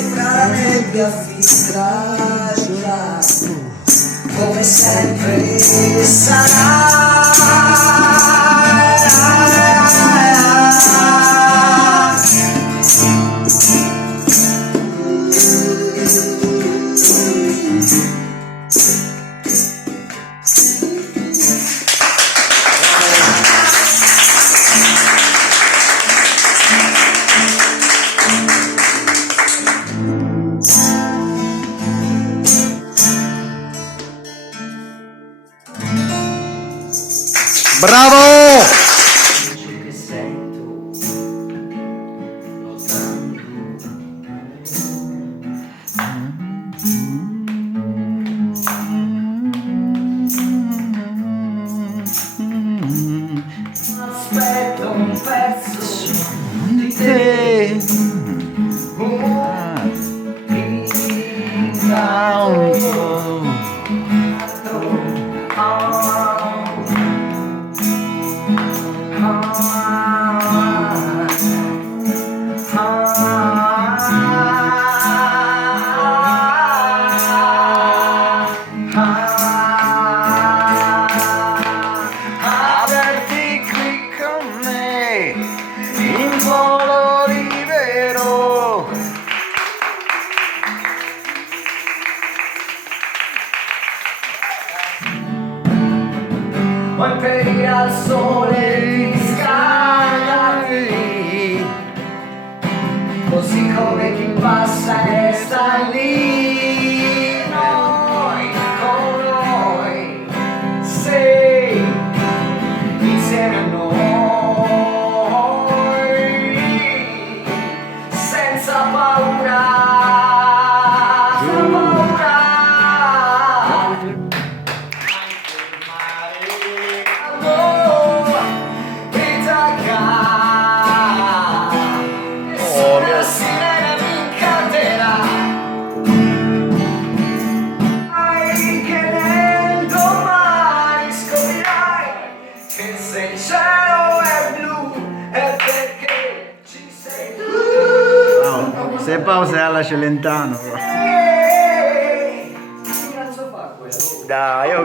fra la nebbia filtra già, come sempre sarà. Bravo! Che sento lontano. Aspetto un pezzo di te, Averti qui con me in volo libero. Poi per al sole riscaldarti, così come chi passa che sta lì. Noi, con noi, sei insieme a noi, senza paura. Se il cielo è blu è perché ci sei tu. Wow, se pausa è alla Celentano. Che cazzo fa quello? Dai, io